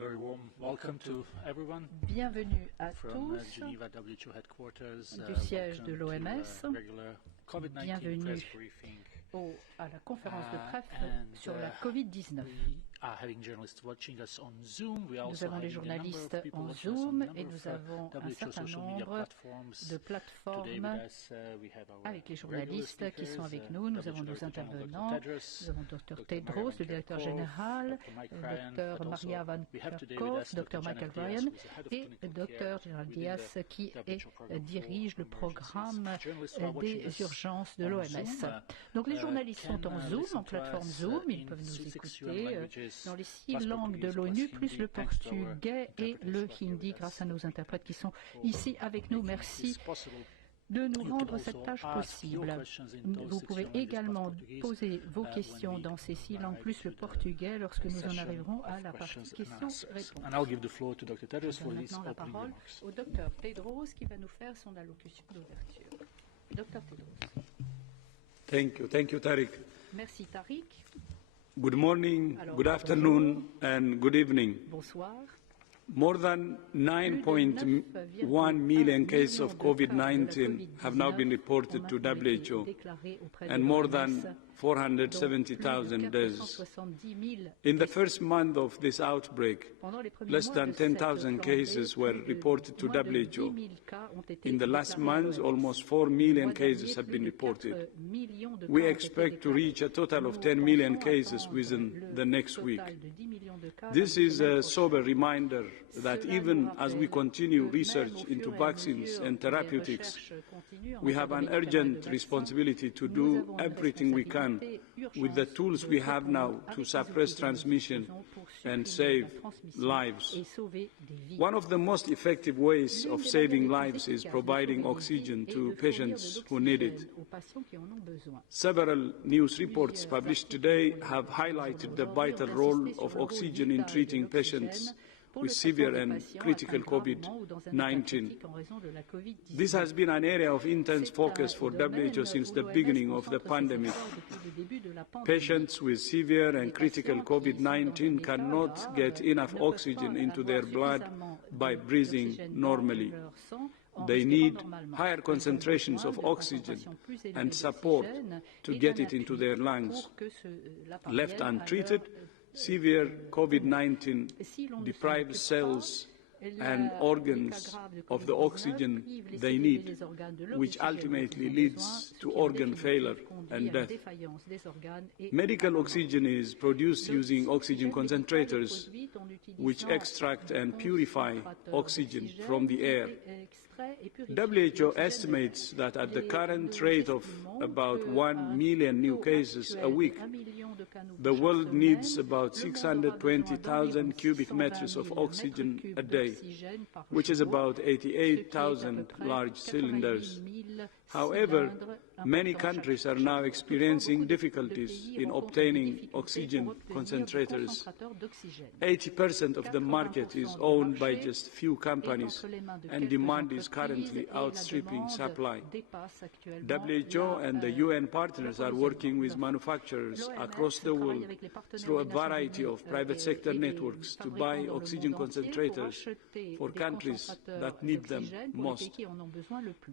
Very warm welcome to everyone. Bienvenue à From tous Geneva WHO headquarters, du siège de welcome l'OMS. to, regular COVID-19 Bienvenue press briefing. à la conférence de presse and, sur la COVID-19. We are having journalists watching us on Zoom. We Nous also avons des journalistes en Zoom et nous avons un certain nombre de plateformes avec les journalistes qui sont avec nous. Nous avons nos intervenants. Nous avons Dr Tedros, le directeur général, Dr Maria Van Kerkhove, Dr Michael Ryan et Dr Gerald Diaz qui dirige le programme des urgences de l'OMS. Donc les journalistes sont en Zoom, en plateforme Zoom. Ils peuvent nous écouter dans les 6 langues de l'ONU, plus le portugais et le hindi, grâce à nos interprètes qui sont ici avec nous. Merci de nous rendre cette tâche possible. Vous pouvez également poser vos questions dans ces 6 langues, plus le portugais, lorsque nous en arriverons à la partie questions-réponses. Je donne maintenant la parole au Dr Tedros qui va nous faire son allocution d'ouverture. Dr Tedros. Thank you, Tariq. Merci Tariq. Good morning, good afternoon, and good evening. Bonsoir. More than 9.1 million cases of COVID-19 have now been reported to WHO, and more than 470,000 deaths. In the first month of this outbreak, less than 10,000 cases were reported to WHO. In the last month, almost 4 million cases have been reported. We expect to reach a total of 10 million cases within the next week. This is a sober reminder that even as we continue research into vaccines and therapeutics, we have an urgent responsibility to do everything we can with the tools we have now to suppress transmission and save lives. One of the most effective ways of saving lives is providing oxygen to patients who need it. Several news reports published today have highlighted the vital role of oxygen in treating patients with severe and critical COVID-19. This has been an area of intense focus for WHO since the beginning of the pandemic. Patients with severe and critical COVID-19 cannot get enough oxygen into their blood by breathing normally. They need higher concentrations of oxygen and support to get it into their lungs. Left untreated, severe COVID-19 deprives cells and organs of the oxygen they need, which ultimately leads to organ failure and death. Medical oxygen is produced using oxygen concentrators, which extract and purify oxygen from the air. WHO estimates that at the current rate of about 1 million new cases a week, the world needs about 620,000 cubic meters of oxygen a day, which is about 88,000 large cylinders. However, many countries are now experiencing difficulties in obtaining oxygen concentrators. 80% of the market is owned by just few companies, and demand is currently outstripping supply. WHO and the UN partners are working with manufacturers across the world through a variety of private sector networks to buy oxygen concentrators for countries that need them most.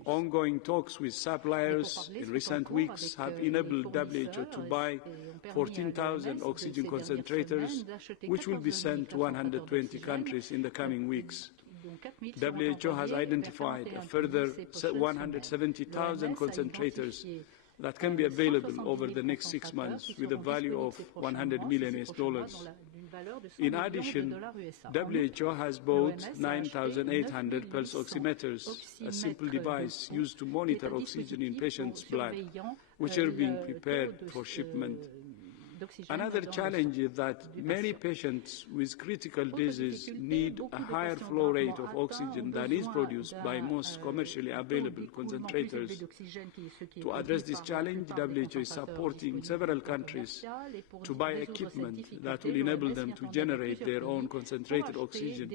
Ongoing talks with suppliers in recent weeks have enabled WHO to buy 14,000 oxygen concentrators, which will be sent to 120 countries in the coming weeks. WHO has identified a further 170,000 concentrators that can be available over the next 6 months with a value of $100 million. In addition, WHO has bought 9,800 pulse oximeters, a simple device used to monitor oxygen in patients' blood, which are being prepared for shipment. Another challenge is that many patients with critical disease need a higher flow rate of oxygen than is produced by most commercially available concentrators. To address this challenge, WHO is supporting several countries to buy equipment that will enable them to generate their own concentrated oxygen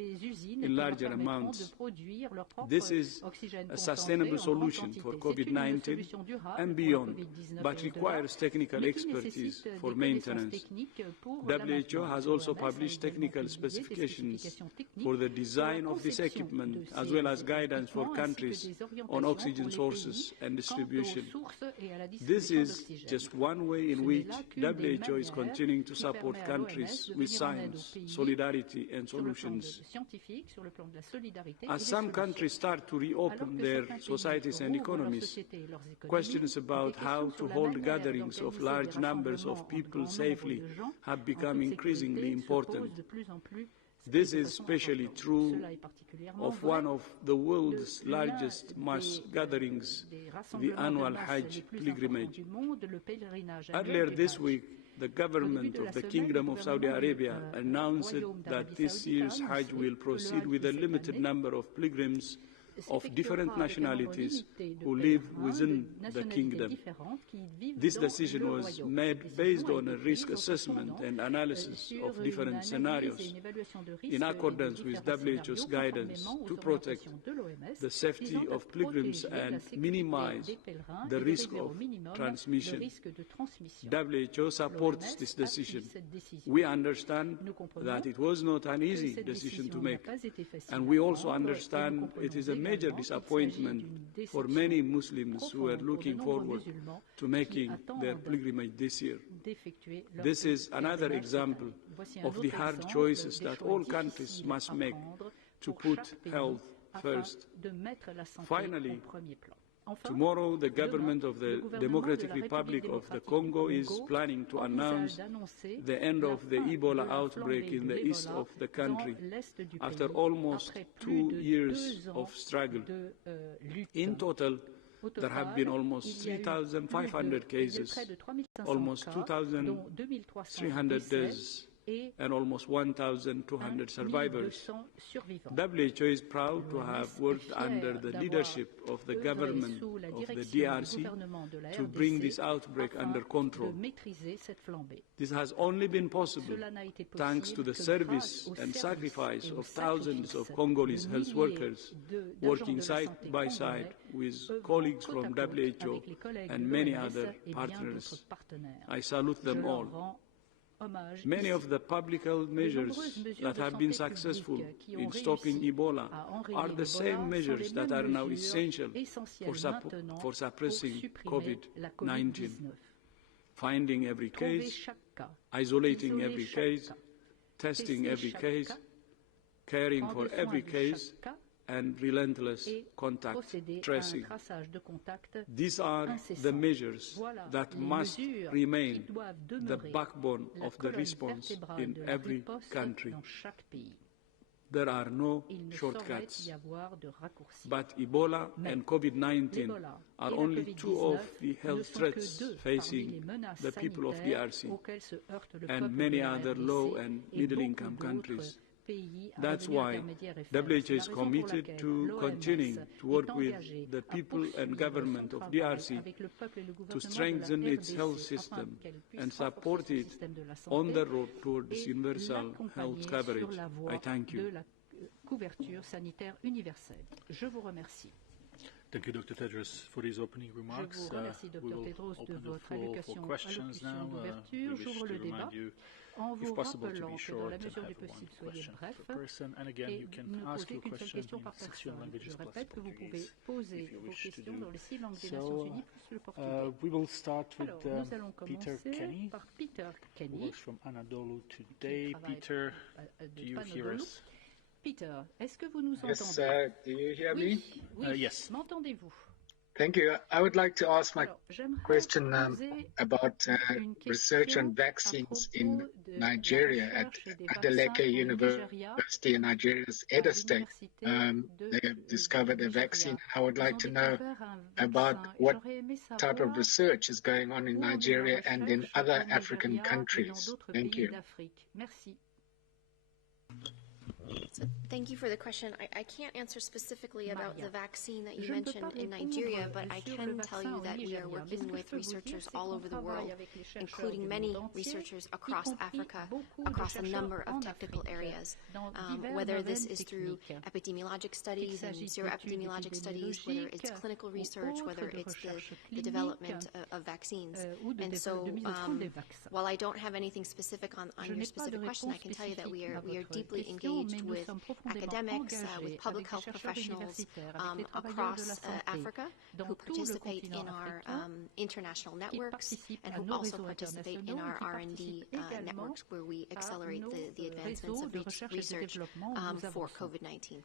in larger amounts. This is a sustainable solution for COVID-19 and beyond, but requires technical expertise for many maintenance. WHO has also published technical specifications for the design of this equipment, as well as guidance for countries on oxygen sources and distribution. This is just one way in which WHO is continuing to support countries with science, solidarity and solutions. As some countries start to reopen their societies and economies, questions about how to hold gatherings of large numbers of people safely have become increasingly important. This is especially true of one of the world's largest mass gatherings, the annual Hajj pilgrimage. Earlier this week, the government of the Kingdom of Saudi Arabia announced that this year's Hajj will proceed with a limited number of pilgrims of different nationalities who live within the kingdom. This decision was made based on a risk assessment and analysis of different scenarios in accordance with WHO's guidance to protect the safety of pilgrims and minimize the risk of transmission. WHO supports this decision. We understand that it was not an easy decision to make, and we also understand it is a major disappointment for many Muslims who are looking forward to making their pilgrimage this year. This is another example of the hard choices that all countries must make to put health first. Finally, tomorrow, the government of the Democratic Republic of the Congo is planning to announce the end of the Ebola outbreak in the east of the country after almost 2 years of struggle. In total, there have been almost 3,500 cases, almost 2,300 deaths, and almost 1,200 survivors. WHO is proud to have worked under the leadership of the government of the DRC to bring this outbreak under control. This has only been possible thanks to the service and sacrifice of thousands of Congolese health workers working side by side with colleagues from WHO and many other partners. I salute them all. Many of the public health measures that have been successful in stopping Ebola are the same measures that are now essential for suppressing COVID-19. Finding every case, isolating every case, testing every case, caring for every case, and relentless contact tracing. These are the measures that must remain the backbone of the response in every country. There are no shortcuts. But Ebola and COVID-19 are only two of the health threats facing the people of DRC and many other low and middle-income countries. That's why WHO is committed to continuing to work with the people and government of DRC to strengthen its health system and support it on the road towards universal health coverage. I thank you. Thank you, Dr. Tedros, for these opening remarks. We will open the floor for questions now. We wish to remind you, if possible, to be short and have one question per person. And again, you can ask your question in 6 languages plus Portuguese, if you wish to do so. We will start with Peter Kenny, who is from Anadolu today. Peter, do you hear us? Peter, est-ce que vous nous entendez? Yes, do you hear me? Oui, yes. M'entendez-vous? Thank you. I would like to ask my question about research on vaccines in Nigeria at Adeleke University in Nigeria's Edo State. They have discovered a vaccine. I would like to know about what type of research is going on in Nigeria and in other African countries. Thank you. So thank you for the question. I can't answer specifically about the vaccine that you mentioned in Nigeria, but I can tell you that we are working with researchers all over the world, including many researchers across Africa, across a number of technical areas, whether this is through epidemiologic studies and zero-epidemiologic studies, whether it's clinical research, whether it's the development of vaccines. And so while I don't have anything specific on your specific question, I can tell you that we are deeply engaged with academics, with public health professionals across Africa who participate in our international networks and who also participate in our R&D networks where we accelerate the advancements of research for COVID-19.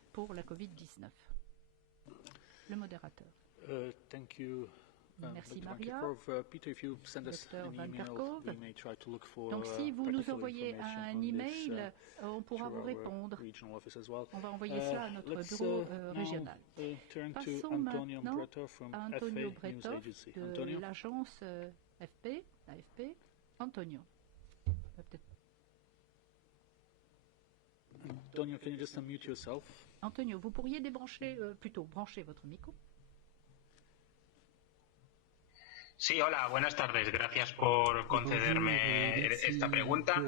Thank you. Merci Maria. Peter, if you send us an email, we may try to look for Donc si vous nous envoyez un email, on pourra vous répondre. On va envoyer cela à notre bureau régional. Passons maintenant à Antonio Breto de l'agence AFP. Antonio. Antonio, can you just unmute yourself? Antonio, vous pourriez brancher votre micro. Sí, hola, buenas tardes. Gracias por concederme esta pregunta.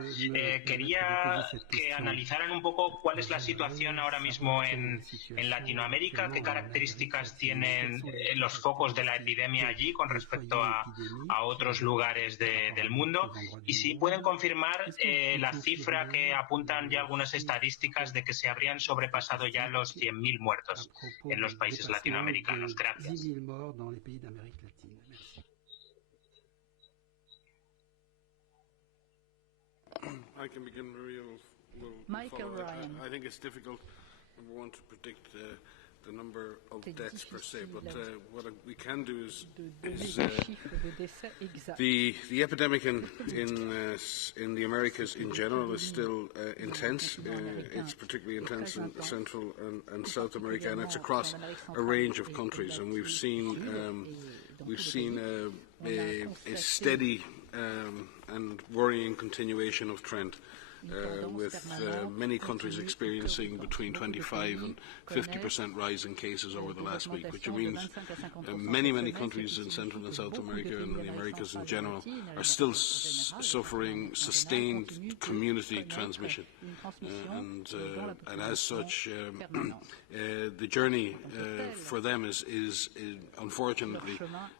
Quería que analizaran un poco cuál es la situación ahora mismo en Latinoamérica, qué características tienen los focos de la epidemia allí con respecto a otros lugares del mundo y si pueden confirmar la cifra que apuntan ya algunas estadísticas de que se habrían sobrepasado ya los 100.000 muertos en los países latinoamericanos. Gracias. I can begin, Maria. Michael Ryan. I think it's difficult, number one, to predict the number of deaths per se, but what we can do is the epidemic in the Americas in general is still intense. It's particularly intense in Central and South America, and it's across a range of countries. And we've seen a steady and worrying continuation of trend, with many countries experiencing between 25 and 50% rise in cases over the last week, which means many countries in Central and South America and the Americas in general are still suffering sustained community transmission. And as such, the journey for them is unfortunately,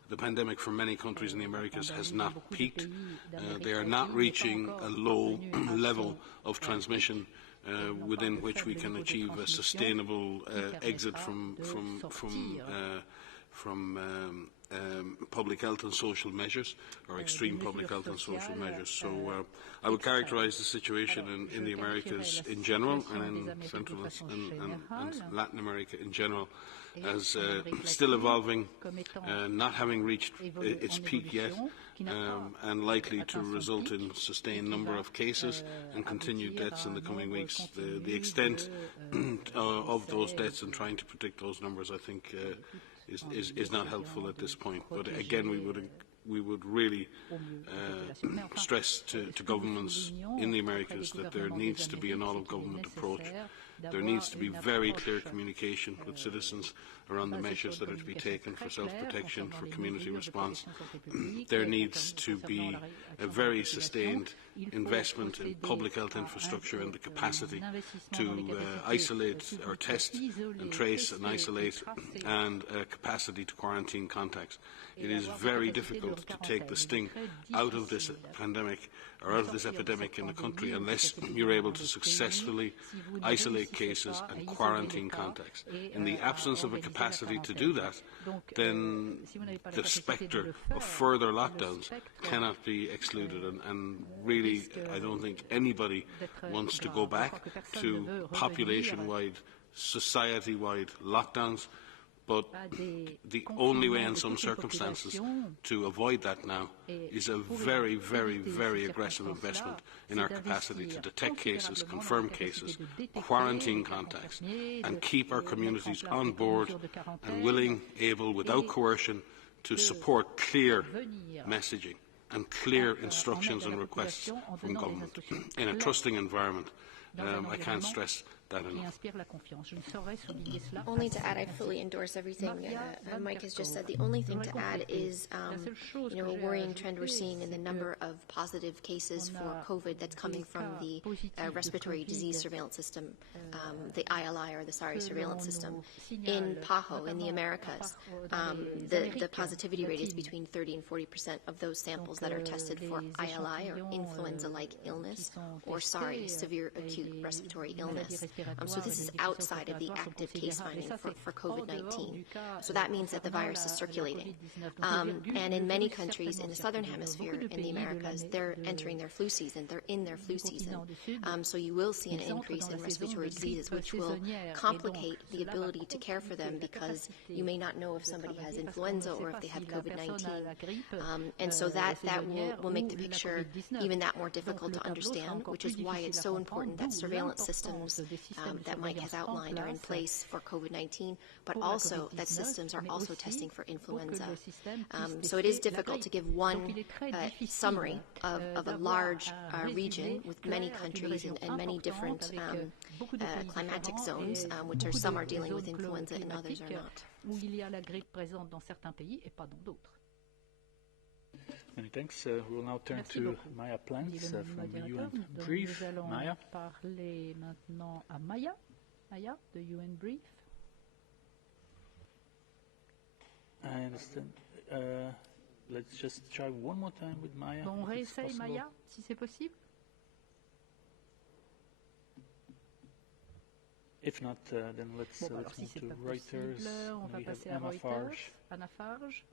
the pandemic for many countries in the Americas has not peaked. They are not reaching a low level of transmission within which we can achieve a sustainable exit from public health and social measures, or extreme public health and social measures. So I would characterize the situation in the Americas in general and in Central and Latin America in general as still evolving, not having reached its peak yet, and likely to result in sustained number of cases and continued deaths in the coming weeks. The extent of those deaths and trying to predict those numbers, I think, is not helpful at this point. But again, we would really stress to governments in the Americas that there needs to be an all-of-government approach. There needs to be very clear communication with citizens around the measures that are to be taken for self-protection, for community response. There needs to be a very sustained investment in public health infrastructure and the capacity to isolate or test and trace and isolate, and a capacity to quarantine contacts. It is very difficult to take the sting out of this pandemic or out of this epidemic in the country unless you're able to successfully isolate cases and quarantine contacts. In the absence of a capacity to do that, then the spectre of further lockdowns cannot be excluded, and really I don't think anybody wants to go back to population-wide, society-wide lockdowns. But the only way in some circumstances to avoid that now is a very, very, very aggressive investment in our capacity to detect cases, confirm cases, quarantine contacts, and keep our communities on board and willing, able, without coercion, to support clear messaging and clear instructions and requests from government in a trusting environment. I can't stress that enough. Only to add, I fully endorse everything Mike has just said. The only thing to add is, a worrying trend we're seeing in the number of positive cases for COVID that's coming from the respiratory disease surveillance system, the ILI, or the surveillance system. In PAHO, in the Americas, the positivity rate is between 30 and 40% of those samples that are tested for ILI, or influenza-like illness, or severe acute respiratory illness. So this is outside of the active case finding for COVID-19. So that means that the virus is circulating. And in many countries in the southern hemisphere, in the Americas, they're entering their flu season. They're in their flu season. So you will see an increase in respiratory diseases, which will complicate the ability to care for them, because you may not know if somebody has influenza or if they have COVID-19. And so that will make the picture even that more difficult to understand, which is why it's so important that surveillance systems that Mike has outlined are in place for COVID-19, but also that systems are also testing for influenza. So it is difficult to give one summary of a large region with many countries and many different climatic zones, which are some are dealing with influenza and others are not. Many thanks. We will now turn to Maya Plants from the UN Brief. Maya. Parler maintenant à Maya. Maya, the UN Brief. I understand. Let's just try one more time with Maya. On réessaye Maya, si c'est possible. If not, then let's move to Reuters. On va passer à Reuters. Anna Farge.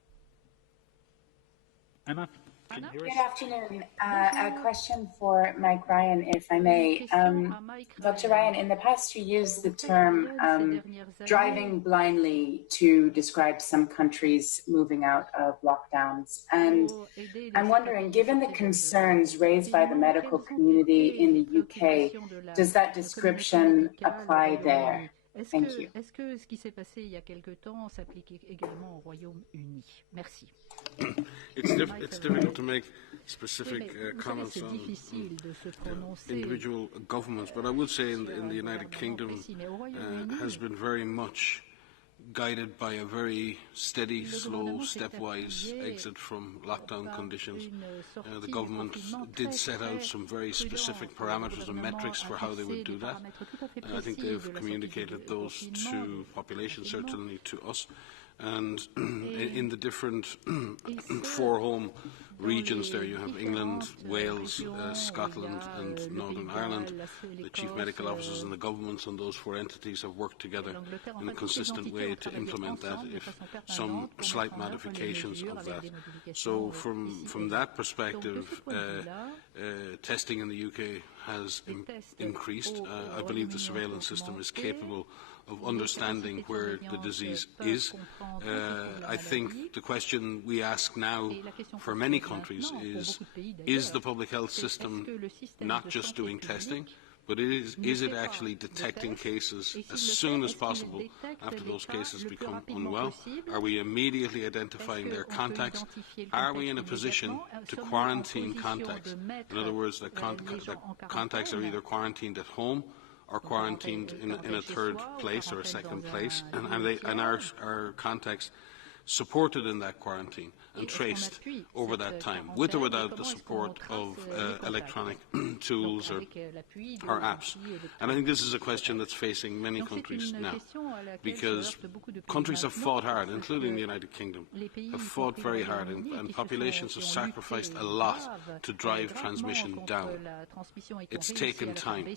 Anna, can you hear us? Good afternoon. A question for Mike Ryan, if I may. Dr. Ryan, in the past you used the term driving blindly to describe some countries moving out of lockdowns. And I'm wondering, given the concerns raised by the medical community in the UK, does that description apply there? Thank you. Est-ce que ce qui s'est passé il y a quelque temps s'applique également au Royaume-Uni? Merci. It's difficult to make specific comments on individual governments, but I would say in the United Kingdom has been very much guided by a very steady, slow, stepwise exit from lockdown conditions. The government did set out some very specific parameters and metrics for how they would do that. I think they've communicated those to population, certainly to us. And in the different four home regions there, you have England, Wales, Scotland and Northern Ireland. The chief medical officers and the governments on those four entities have worked together in a consistent way to implement that, if some slight modifications of that. So from that perspective, testing in the UK has increased. I believe the surveillance system is capable of understanding where the disease is. I think the question we ask now for many countries is the public health system not just doing testing, but is it actually detecting cases as soon as possible after those cases become unwell? Are we immediately identifying their contacts? Are we in a position to quarantine contacts? In other words, that contacts are either quarantined at home or quarantined in a third place or a second place, and our contacts supported in that quarantine and traced over that time, with or without the support of electronic tools or apps. And I think this is a question that's facing many countries now, because countries have fought hard, including the United Kingdom, have fought very hard, and populations have sacrificed a lot to drive transmission down. It's taken time.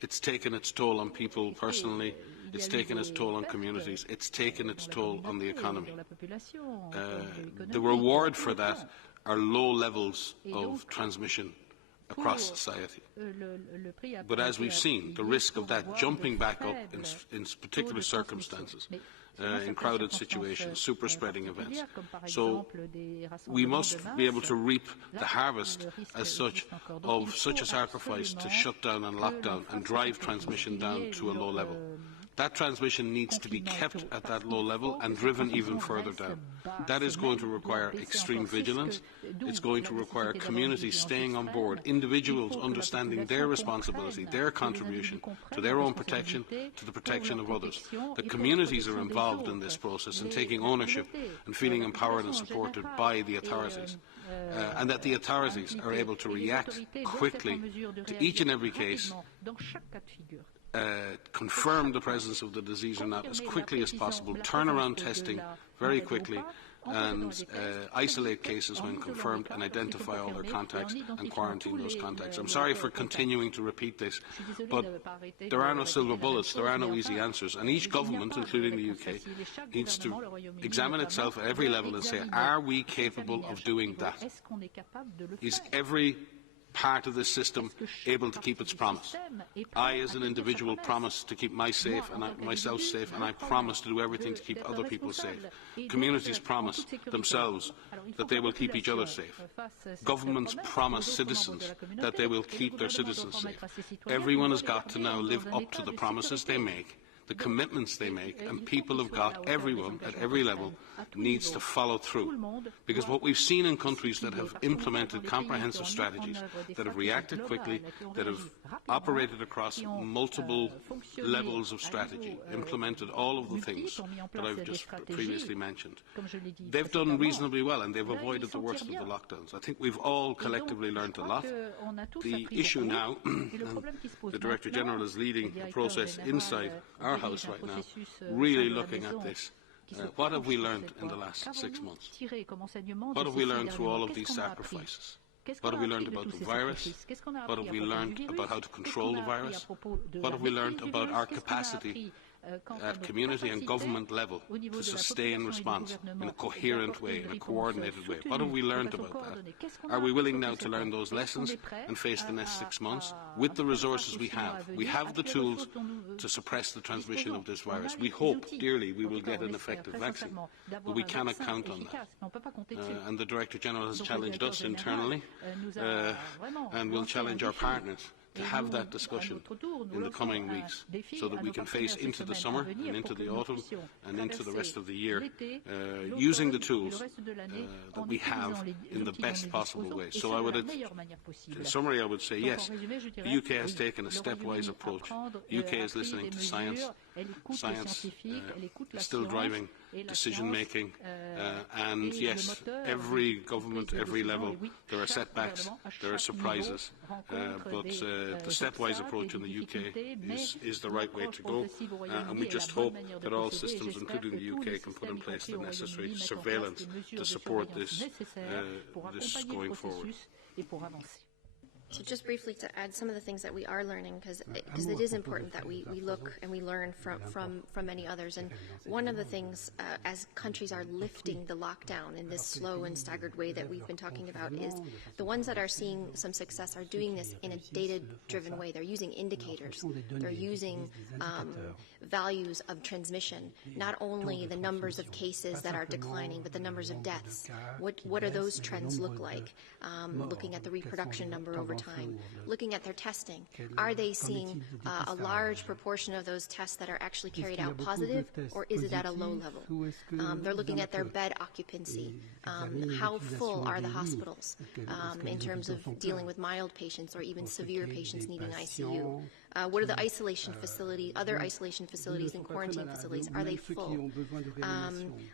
It's taken its toll on people personally. It's taken its toll on communities. It's taken its toll on the economy. The reward for that are low levels of transmission across society. But as we've seen, the risk of that jumping back up in particular circumstances, in crowded situations, super spreading events. So we must be able to reap the harvest as such of such a sacrifice to shut down and lock down and drive transmission down to a low level. That transmission needs to be kept at that low level and driven even further down. That is going to require extreme vigilance. It's going to require communities staying on board, individuals understanding their responsibility, their contribution to their own protection, to the protection of others. The communities are involved in this process and taking ownership and feeling empowered and supported by the authorities. And that the authorities are able to react quickly to each and every case, confirm the presence of the disease or not as quickly as possible, turn around testing very quickly, and isolate cases when confirmed and identify all their contacts and quarantine those contacts. I'm sorry for continuing to repeat this, but there are no silver bullets, there are no easy answers, and each government, including the UK, needs to examine itself at every level and say, are we capable of doing that? Is every part of this system able to keep its promise? I, as an individual, promise to keep myself safe, and I promise to do everything to keep other people safe. Communities promise themselves that they will keep each other safe. Governments promise citizens that they will keep their citizens safe. Everyone has got to now live up to the promises they make, the commitments they make, and people have got, everyone at every level needs to follow through. Because what we've seen in countries that have implemented comprehensive strategies, that have reacted quickly, that have operated across multiple levels of strategy, implemented all of the things that I've just previously mentioned, they've done reasonably well and they've avoided the worst of the lockdowns. I think we've all collectively learned a lot. The issue now, and the Director General is leading a process inside our House right now, really looking at this. What have we learned in the last 6 months? What have we learned through all of these sacrifices? What have we learned about the virus? What have we learned about how to control the virus? What have we learned about our capacity at community and government level to sustain response in a coherent way, in a coordinated way? What have we learned about that? Are we willing now to learn those lessons and face the next 6 months with the resources we have? We have the tools to suppress the transmission of this virus. We hope dearly we will get an effective vaccine, but we cannot count on that. And the Director General has challenged us internally and will challenge our partners to have that discussion in the coming weeks so that we can face into the summer and into the autumn and into the rest of the year using the tools that we have in the best possible way. So I would, in summary, I would say yes, the UK has taken a stepwise approach. The UK is listening to science. Science is still driving decision-making, and yes, every government, every level, there are setbacks, there are surprises, but the stepwise approach in the UK is the right way to go, and we just hope that all systems, including the UK, can put in place the necessary surveillance to support this going forward. So just briefly to add some of the things that we are learning, because it is important that we look and we learn from many others. And one of the things, as countries are lifting the lockdown in this slow and staggered way that we've been talking about, is the ones that are seeing some success are doing this in a data-driven way. They're using indicators. They're using values of transmission, not only the numbers of cases that are declining, but the numbers of deaths. What do those trends look like? Looking at the reproduction number over time, looking at their testing. Are they seeing a large proportion of those tests that are actually carried out positive, or is it at a low level? They're looking at their bed occupancy. How full are the hospitals in terms of dealing with mild patients or even severe patients needing ICU? What are the isolation facilities, other isolation facilities and quarantine facilities? Are they full?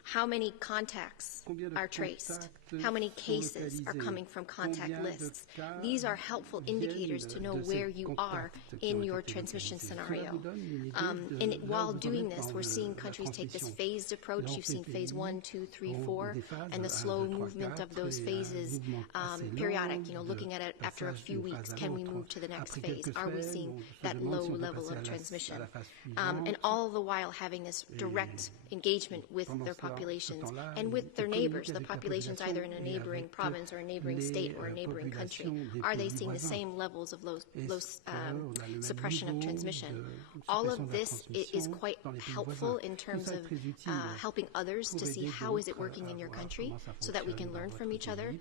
How many contacts are traced? How many cases are coming from contact lists? These are helpful indicators to know where you are in your transmission scenario. And while doing this, we're seeing countries take this phased approach. You've seen phase 1, 2, 3, 4, and the slow movement of those phases, periodic, looking at it after a few weeks. Can we move to the next phase? Are we seeing that low level of transmission? And all the while having this direct engagement with their populations and with their neighbors, the populations either in a neighboring province or a neighboring state or a neighboring country. Are they seeing the same levels of low suppression of transmission. All of this is quite helpful in terms of helping others to see how is it working in your country so that we can learn from each other.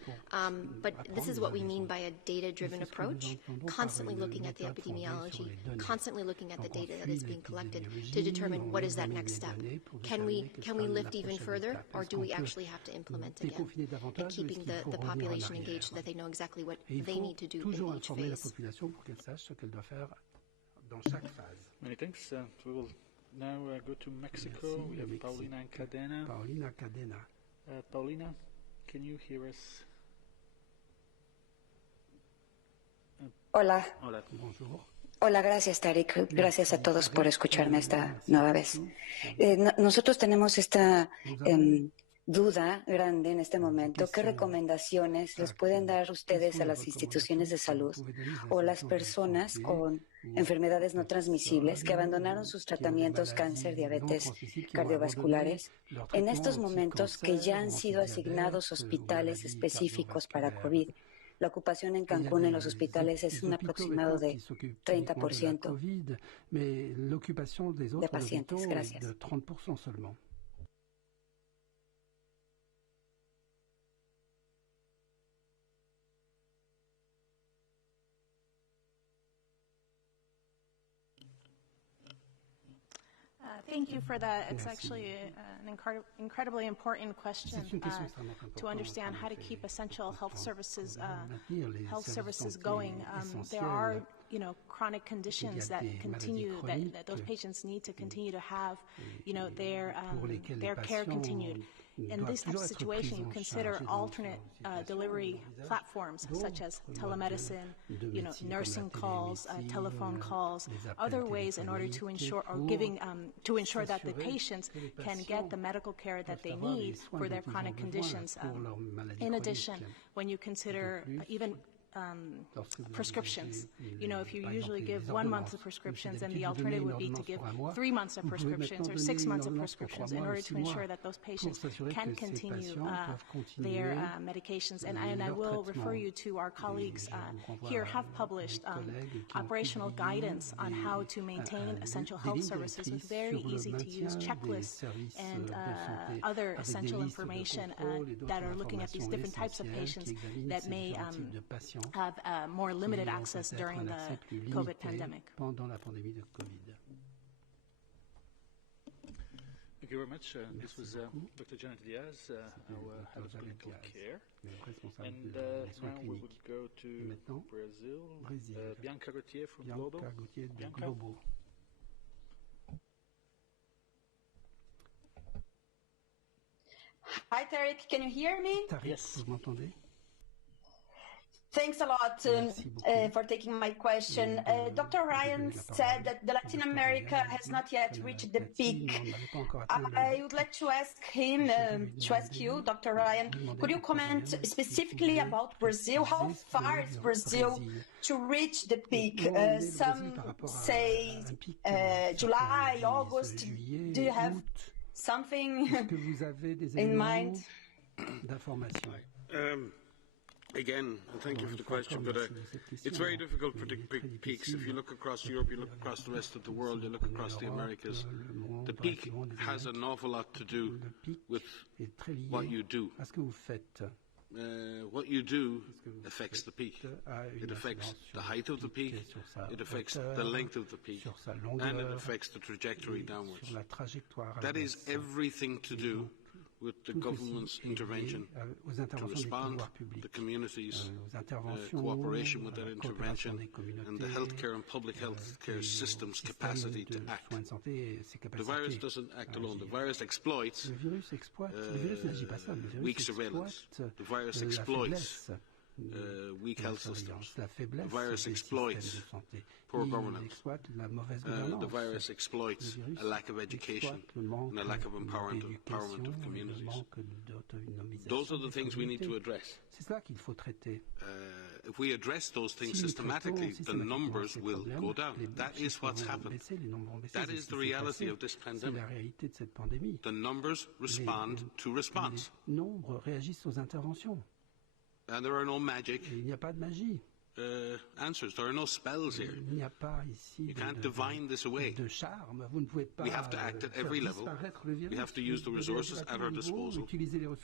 But this is what we mean by a data-driven approach, constantly looking at the epidemiology, constantly looking at the data that is being collected to determine what is that next step. Can we lift even further, or do we actually have to implement again? And keeping the population engaged so that they know exactly what they need to do in each phase. Many thanks. We will now go to Mexico. We have Paulina Cadena. Paulina, can you hear us? Hola. Hola. Bonjour. Hola, gracias, Tariq. Gracias a todos por escucharme esta nueva vez. Nosotros tenemos esta duda grande en este momento. ¿Qué recomendaciones les pueden dar ustedes a las instituciones de salud o las personas con enfermedades no transmisibles que abandonaron sus tratamientos cáncer, diabetes, cardiovasculares en estos momentos que ya han sido asignados hospitales específicos para COVID? La ocupación en Cancún en los hospitales es un aproximado de 30% de pacientes. Gracias. Thank you for that. It's actually an incredibly important question to understand how to keep essential health services going. There are, chronic conditions that continue that those patients need to continue to have, their care continued. In this type of situation, you consider alternate delivery platforms such as telemedicine, nursing calls, telephone calls, other ways in order to ensure to ensure that the patients can get the medical care that they need for their chronic conditions. In addition, when you consider even prescriptions. If you usually give 1 month of prescriptions, then the alternative would be to give 3 months of prescriptions or 6 months of prescriptions in order to ensure that those patients can continue their medications. And I will refer you to our colleagues here have published operational guidance on how to maintain essential health services with very easy to use checklists and other essential information that are looking at these different types of patients that may have more limited access during the COVID pandemic. Thank you very much. This was Dr. Janet Diaz, our head of clinical care. And now we would go to Brazil. Bianca Gauthier from Global. Bianca. Hi, Tariq. Can you hear me? Yes. Thanks a lot for taking my question. Dr. Ryan said that Latin America has not yet reached the peak. I would like to ask you, Dr. Ryan, could you comment specifically about Brazil? How far is Brazil to reach the peak? Some say July, August. Do you have something in mind? Again, thank you for the question, but it's very difficult to predict peaks. If you look across Europe, you look across the rest of the world, you look across the Americas, the peak has an awful lot to do with what you do. What you do affects the peak. It affects the height of the peak, it affects the length of the peak, and it affects the trajectory downwards. That is everything to do with the government's intervention to respond, the community's cooperation with that intervention, and the healthcare and public health care system's capacity to act. The virus doesn't act alone. The virus exploits weak surveillance. The virus exploits weak health systems. The virus exploits poor governance. The virus exploits a lack of education and a lack of empowerment of communities. Those are the things we need to address. If we address those things systematically, the numbers will go down. That is what's happened. That is the reality of this pandemic. The numbers respond to response. And there are no magic answers. There are no spells here. You can't divine this away. We have to act at every level. We have to use the resources at our disposal.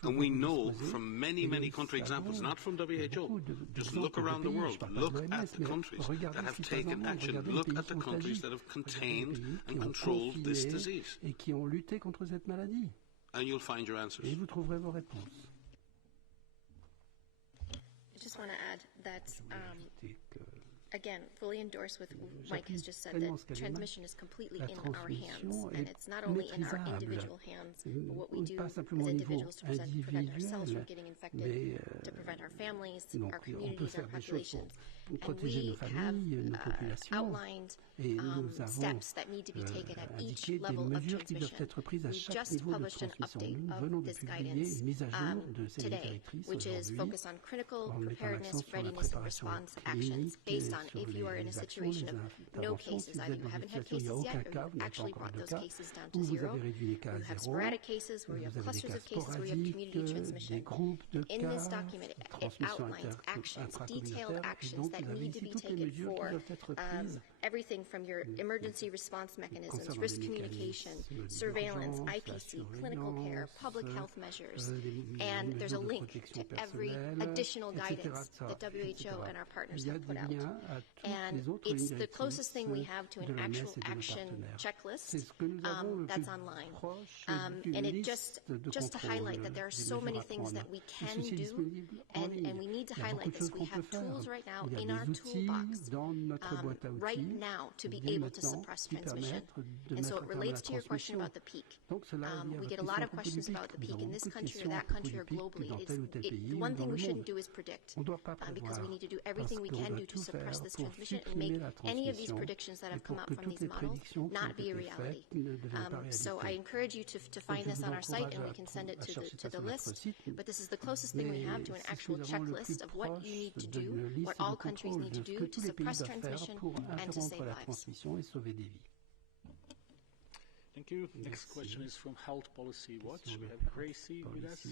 And we know from many, many country examples, not from WHO, just look around the world. Look at the countries that have taken action. Look at the countries that have contained and controlled this disease. And you'll find your answers. I just want to add that, again, fully endorse what Mike has just said, that transmission is completely in our hands, and it's not only in our individual hands, but what we do as individuals to prevent ourselves from getting infected, to prevent our families, our communities, our populations. And we have outlined steps that need to be taken at each level of transmission. We just published an update of this guidance today, which is focused on critical preparedness, readiness, and response actions based on if you are in a situation of no cases, either you haven't had cases yet or you've actually brought those cases down to zero, you have sporadic cases where you have clusters of cases where you have community transmission. In this document, it outlines actions, detailed actions that need to be taken for everything from your emergency response mechanisms, risk communication, surveillance, IPC, clinical care, public health measures, and there's a link to every additional guidance that WHO and our partners have put out. And it's the closest thing we have to an actual action checklist that's online. And it just to highlight that there are so many things that we can do, and we need to highlight this. We have tools right now in our toolbox right now to be able to suppress transmission. And so it relates to your question about the peak. We get a lot of questions about the peak in this country or that country or globally. The one thing we shouldn't do is predict, because we need to do everything we can do to suppress this transmission and make any of these predictions that have come out from these models not be a reality. So I encourage you to find this on our site, and we can send it to the list. But this is the closest thing we have to an actual checklist of what you need to do, what all countries need to do to suppress transmission and to save lives. Thank you. Next question is from Health Policy Watch. We have Gracie with us.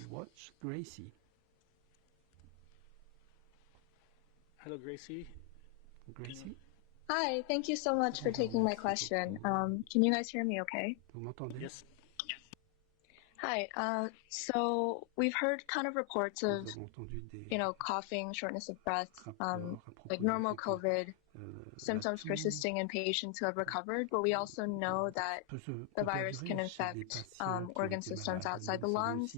Gracie. Hello, Gracie. Hi, thank you so much for taking my question. Can you guys hear me okay? Yes. Hi, so we've heard kind of reports of, coughing, shortness of breath, like normal COVID, symptoms persisting in patients who have recovered, but we also know that the virus can infect organ systems outside the lungs,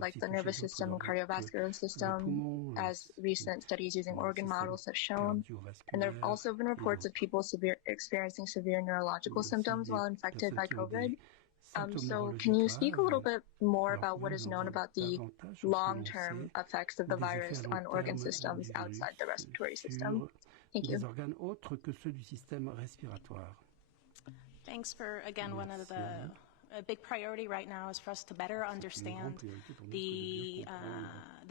like the nervous system and cardiovascular system, as recent studies using organ models have shown. And there have also been reports of people experiencing severe neurological symptoms while infected by COVID. So can you speak a little bit more about what is known about the long-term effects of the virus on organ systems outside the respiratory system? Thank you. Thanks for, again, one of a big priority right now is for us to better understand the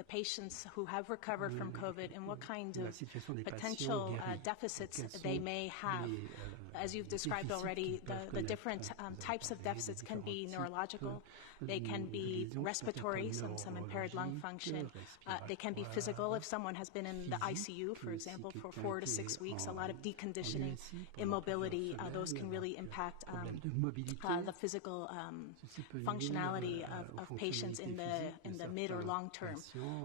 patients who have recovered from COVID and what kind of potential deficits they may have. As you've described already, the different types of deficits can be neurological, they can be respiratory, some impaired lung function, they can be physical if someone has been in the ICU, for example, for 4 to 6 weeks, a lot of deconditioning, immobility, those can really impact the physical functionality of patients in the mid or long term.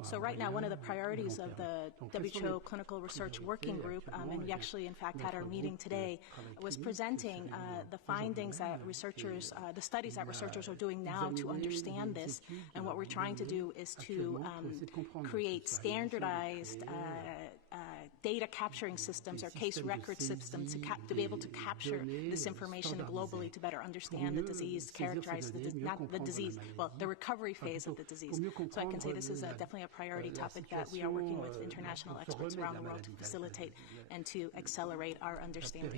So right now, one of the priorities of the WHO Clinical Research Working Group, and we actually, in fact, had our meeting today, was presenting the findings that researchers, the studies that researchers are doing now to understand this. And what we're trying to do is to create standardized data capturing systems or case record systems to be able to capture this information globally to better understand the disease, characterize not the disease, well, the recovery phase of the disease. So I can say this is definitely a priority topic that we are working with international experts around the world to facilitate and to accelerate our understanding.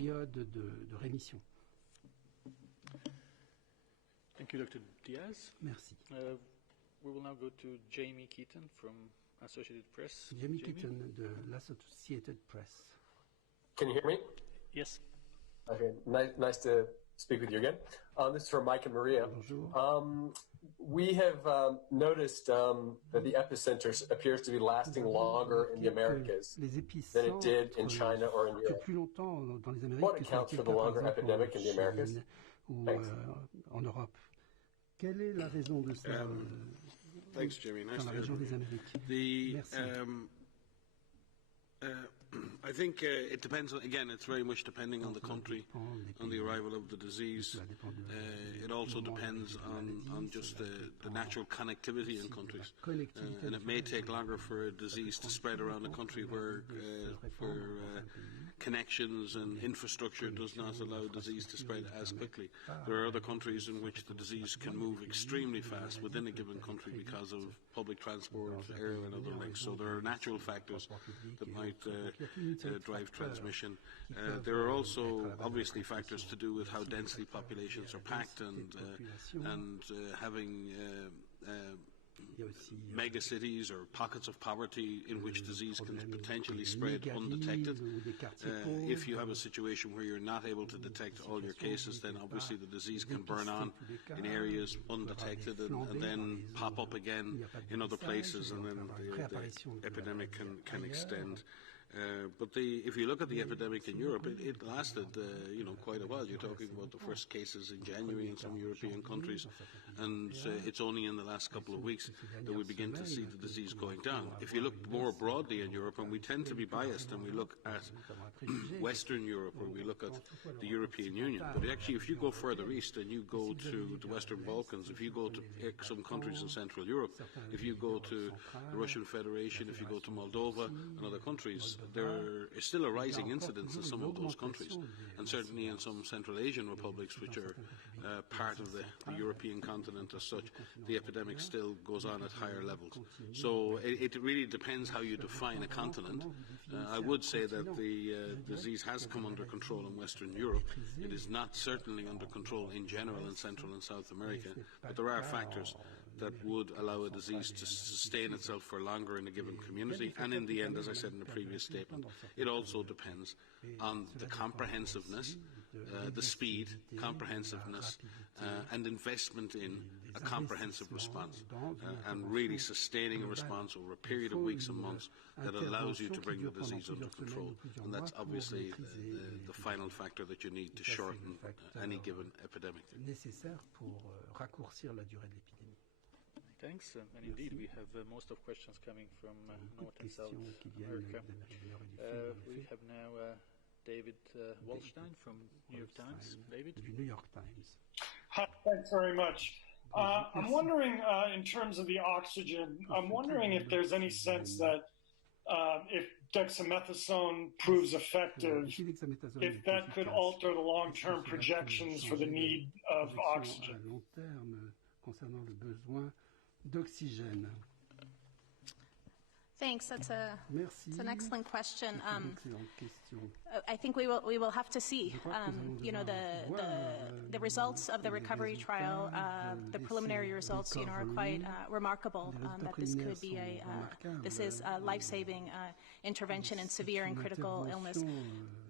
Thank you, Dr. Diaz. Merci. We will now go to Jamie Keaton from Associated Press. Jamie Keaton de l'Associated Press. Can you hear me? Yes. Okay. Nice to speak with you again. This is for Mike and Maria. We have noticed that the epicenter appears to be lasting longer in the Americas than it did in China or in Europe. What accounts for the longer epidemic in the Americas? Thanks. Thanks, Jimmy. Nice to hear from you. I think it depends, again, it's very much depending on the country, on the arrival of the disease. It also depends on just the natural connectivity in countries. And it may take longer for a disease to spread around a country where connections and infrastructure does not allow disease to spread as quickly. There are other countries in which the disease can move extremely fast within a given country because of public transport, air and other links. So there are natural factors that might drive transmission. There are also obviously factors to do with how densely populations are packed and having mega cities or pockets of poverty in which disease can potentially spread undetected. If you have a situation where you're not able to detect all your cases, then obviously the disease can burn on in areas undetected and then pop up again in other places, and then the epidemic can extend. But if you look at the epidemic in Europe, it lasted, quite a while. You're talking about the first cases in January in some European countries, and it's only in the last couple of weeks that we begin to see the disease going down. If you look more broadly in Europe, and we tend to be biased, and we look at Western Europe, or we look at the European Union, but actually if you go further east and you go to the Western Balkans, if you go to some countries in Central Europe, if you go to the Russian Federation, if you go to Moldova and other countries, there is still a rising incidence in some of those countries, and certainly in some Central Asian republics, which are part of the European continent as such, the epidemic still goes on at higher levels. So it really depends how you define a continent. I would say that the disease has come under control in Western Europe. It is not certainly under control in general in Central and South America, but there are factors that would allow a disease to sustain itself for longer in a given community. And in the end, as I said in the previous statement, it also depends on the comprehensiveness, the speed, comprehensiveness, and investment in a comprehensive response, and really sustaining a response over a period of weeks and months that allows you to bring the disease under control. And that's obviously the final factor that you need to shorten any given epidemic. Thanks, and indeed we have most of questions coming from North and South America. We have now David Waldstein from New York Times. David? New York Times. Hi, thanks very much. I'm wondering, in terms of the oxygen, I'm wondering if there's any sense that if dexamethasone proves effective, if that could alter the long-term projections for the need of oxygen. Thanks. That's an excellent question. I think we will have to see. The results of the recovery trial, the preliminary results, are quite remarkable. That this could be this is a life-saving intervention in severe and critical illness.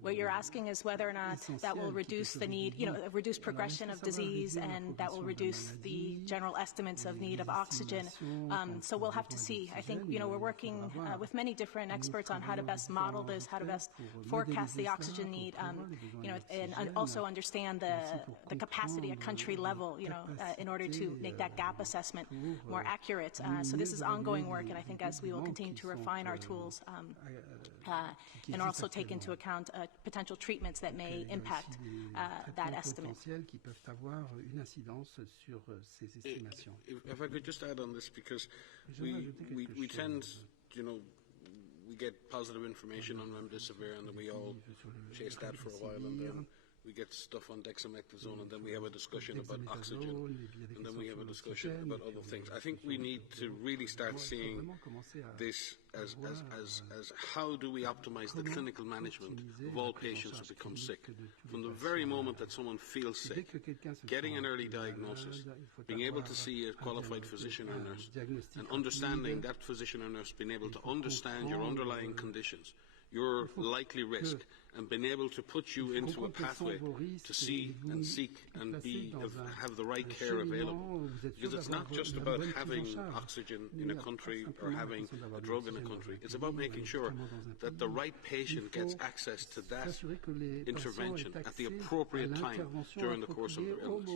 What you're asking is whether or not that will reduce the need, reduce progression of disease, and that will reduce the general estimates of need of oxygen. So we'll have to see. I think, we're working with many different experts on how to best model this, how to best forecast the oxygen need, and also understand the capacity at country level, in order to make that gap assessment more accurate. So this is ongoing work, and I think as we will continue to refine our tools, and also take into account potential treatments that may impact that estimate. If I could just add on this, because we tend, we get positive information on remdesivir, and then we all chase that for a while, and then we get stuff on dexamethasone, and then we have a discussion about oxygen, and then we have a discussion about other things. I think we need to really start seeing this as how do we optimize the clinical management of all patients who become sick. From the very moment that someone feels sick, getting an early diagnosis, being able to see a qualified physician or nurse, and understanding that physician or nurse being able to understand your underlying conditions, your likely risk, and been able to put you into a pathway to see and seek and have the right care available. Because it's not just about having oxygen in a country or having a drug in a country. It's about making sure that the right patient gets access to that intervention at the appropriate time during the course of their illness.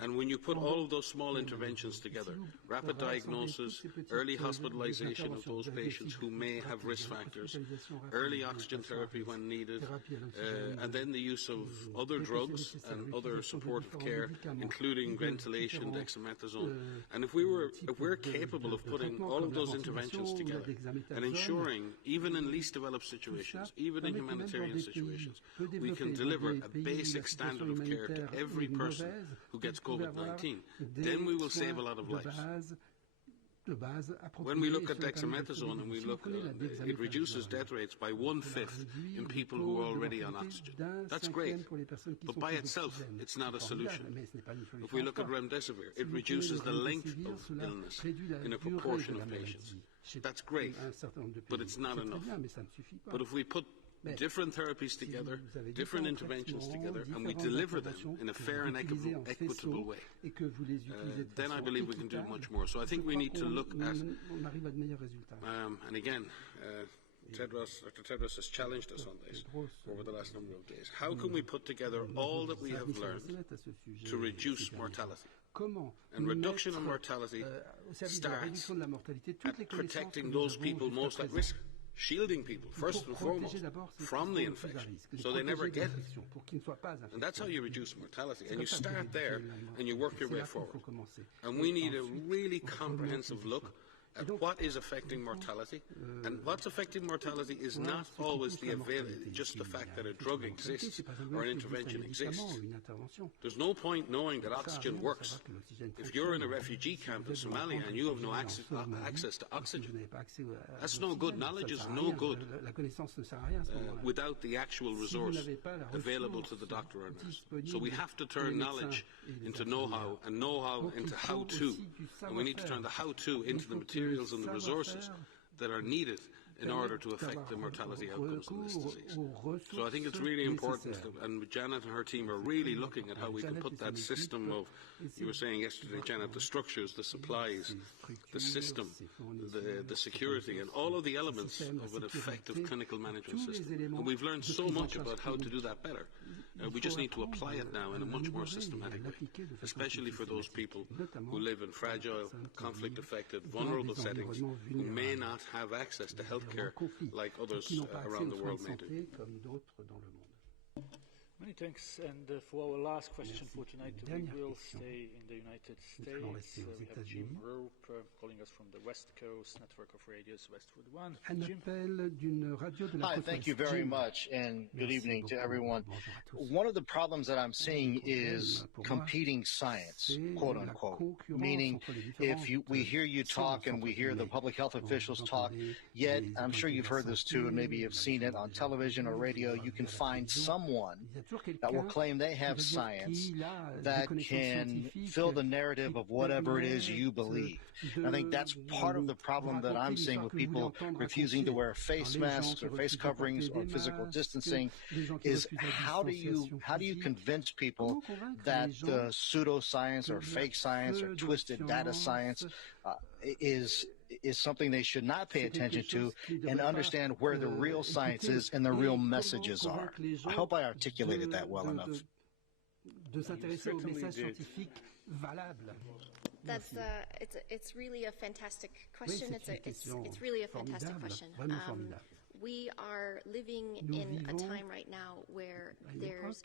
And when you put all of those small interventions together, rapid diagnosis, early hospitalization of those patients who may have risk factors, early oxygen therapy when needed, and then the use of other drugs and other supportive care, including ventilation, dexamethasone. And if we're capable of putting all of those interventions together and ensuring, even in least developed situations, even in humanitarian situations, we can deliver a basic standard of care to every person who gets COVID-19, then we will save a lot of lives. When we look at dexamethasone and we look, it reduces death rates by 1/5 in people who are already on oxygen. That's great, but by itself, it's not a solution. If we look at remdesivir, it reduces the length of illness in a proportion of patients. That's great, but it's not enough. But if we put different therapies together, different interventions together, and we deliver them in a fair and equitable way, then I believe we can do much more. So I think we need to look at, and again, Dr. Tedros has challenged us on this over the last number of days. How can we put together all that we have learned to reduce mortality? And reduction of mortality starts at protecting those people most at risk. Shielding people, first and foremost, from the infection, so they never get it. And that's how you reduce mortality. And you start there, and you work your way forward. And we need a really comprehensive look at what is affecting mortality. And what's affecting mortality is not always just the fact that a drug exists or an intervention exists. There's no point knowing that oxygen works if you're in a refugee camp in Somalia and you have no access to oxygen. That's no good. Knowledge is no good without the actual resource available to the doctor or nurse. So we have to turn knowledge into know-how and know-how into how-to. And we need to turn the how-to into the materials and the resources that are needed in order to affect the mortality outcomes in this disease. So I think it's really important, and Janet and her team are really looking at how we can put that system of, you were saying yesterday, Janet, the structures, the supplies, the system, the security, and all of the elements of an effective clinical management system. And we've learned so much about how to do that better. We just need to apply it now in a much more systematic way, especially for those people who live in fragile, conflict-affected, vulnerable settings who may not have access to health care like others around the world may do. Many thanks. And for our last question for tonight, we will stay in the United States. We have Jim Rope calling us from the West Coast network of radios, Westwood One. Jim. Hi, thank you very much, and good evening to everyone. One of the problems that I'm seeing is competing science, quote unquote, meaning if we hear you talk and we hear the public health officials talk, yet I'm sure you've heard this too, and maybe you've seen it on television or radio, you can find someone that will claim they have science that can fill the narrative of whatever it is you believe. And I think that's part of the problem that I'm seeing with people refusing to wear face masks or face coverings or physical distancing is how do you convince people that pseudoscience or fake science or twisted data science is something they should not pay attention to and understand where the real science is and the real messages are. I hope I articulated that well enough. That's it's really a fantastic question. It's really a fantastic question. We are living in a time right now where there's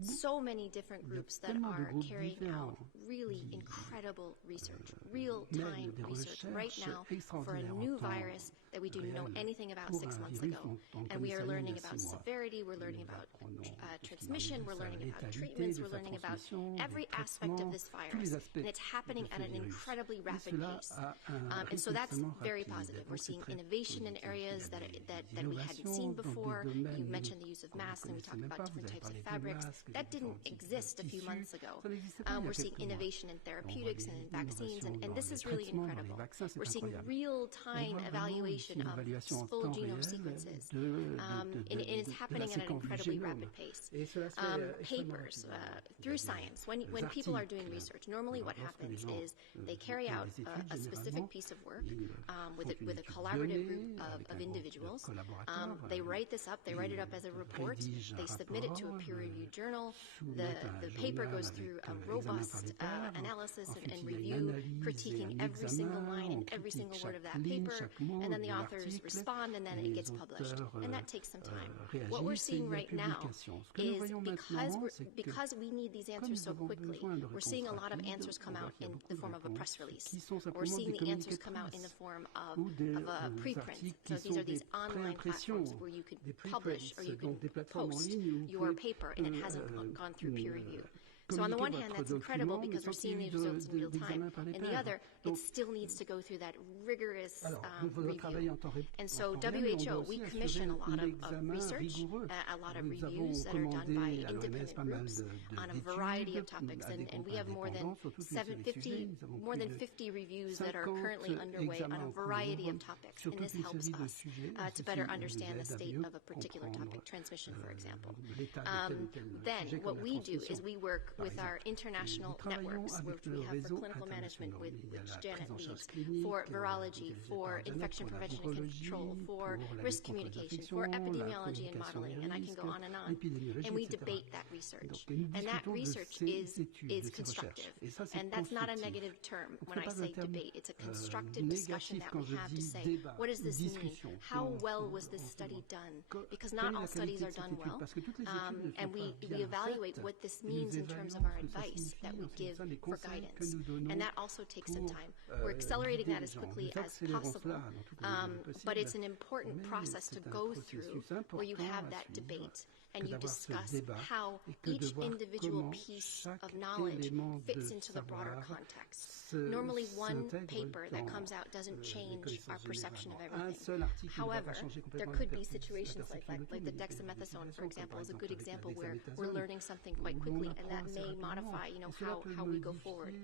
so many different groups that are carrying out really incredible research, real-time research right now for a new virus that we didn't know anything about 6 months ago. And we are learning about severity, we're learning about transmission, we're learning about treatments, we're learning about every aspect of this virus. And it's happening at an incredibly rapid pace. And so that's very positive. We're seeing innovation in areas that we hadn't seen before. You mentioned the use of masks, and we talked about different types of fabrics. That didn't exist a few months ago. We're seeing innovation in therapeutics and in vaccines, and this is really incredible. We're seeing real-time evaluation of full genome sequences, and it's happening at an incredibly rapid pace. Papers, through science, when people are doing research, normally what happens is they carry out a specific piece of work with a collaborative group of individuals. They write this up, they write it up as a report, they submit it to a peer-reviewed journal, the paper goes through a robust analysis and review, critiquing every single line and every single word of that paper, and then the authors respond, and then it gets published. And that takes some time. What we're seeing right now is because we need these answers so quickly, we're seeing a lot of answers come out in the form of a press release. We're seeing the answers come out in the form of a preprint. So these are these online platforms where you could publish or you can post your paper and it hasn't gone through peer review. So on the one hand, that's incredible because we're seeing these results in real time. And the other, it still needs to go through that rigorous review. And so WHO, we commission a lot of research, a lot of reviews that are done by independent groups on a variety of topics. And we have more than 50 reviews that are currently underway on a variety of topics. And this helps us to better understand the state of a particular topic, transmission, for example. Then what we do is we work with our international networks, which we have for clinical management, which Janet leads, for virology, for infection prevention and control, for risk communication, for epidemiology and modeling, and I can go on. And we debate that research. And that research is constructive. And that's not a negative term when I say debate. It's a constructive discussion that we have to say, what does this mean? How well was this study done? Because not all studies are done well. And we evaluate what this means in terms of our advice that we give for guidance. And that also takes some time. We're accelerating that as quickly as possible, but it's an important process to go through where you have that debate and you discuss how each individual piece of knowledge fits into the broader context. Normally, one paper that comes out doesn't change our perception of everything. However, there could be situations like the dexamethasone, for example, is a good example where we're learning something quite quickly, and that may modify, how we go forward.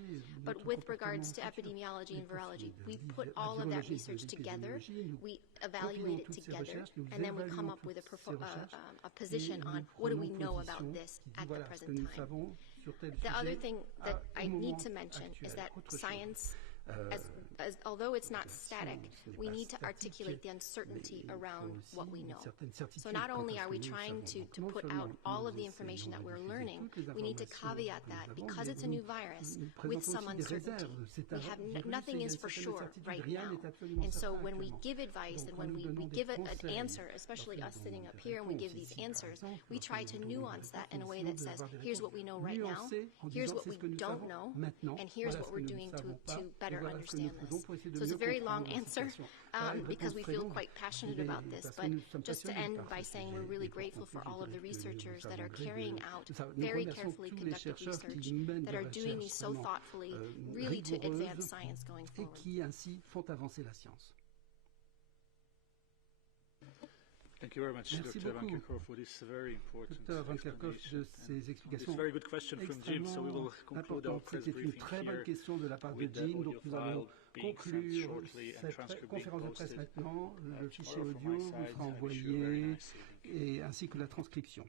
But with regards to epidemiology and virology, we put all of that research together, we evaluate it together, and then we come up with a position on what do we know about this at the present time. The other thing that I need to mention is that science, although it's not static, we need to articulate the uncertainty around what we know. So not only are we trying to put out all of the information that we're learning, we need to caveat that because it's a new virus with some uncertainty. We have nothing is for sure right now. And so when we give advice and when we give an answer, especially us sitting up here and we give these answers, we try to nuance that in a way that says, here's what we know right now, here's what we don't know, and here's what we're doing to better understand this. So it's a very long answer because we feel quite passionate about this, but just to end by saying we're really grateful for all of the researchers that are carrying out very carefully conducted research, that are doing these so thoughtfully, really to advance science going forward. Thank you very much, Dr. Van Kerkhove, for this very important explanation. This very good question from Jim, so we will conclude our press briefing here with the audio file being sent shortly and transcript being posted. Le fichier audio vous sera envoyé ainsi que la transcription.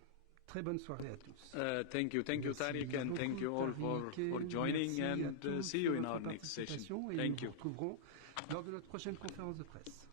Très bonne soirée à tous. Thank you, Tariq, and thank you all for joining, and see you in our next session. Thank you. Nous nous retrouverons lors de notre prochaine conférence de presse.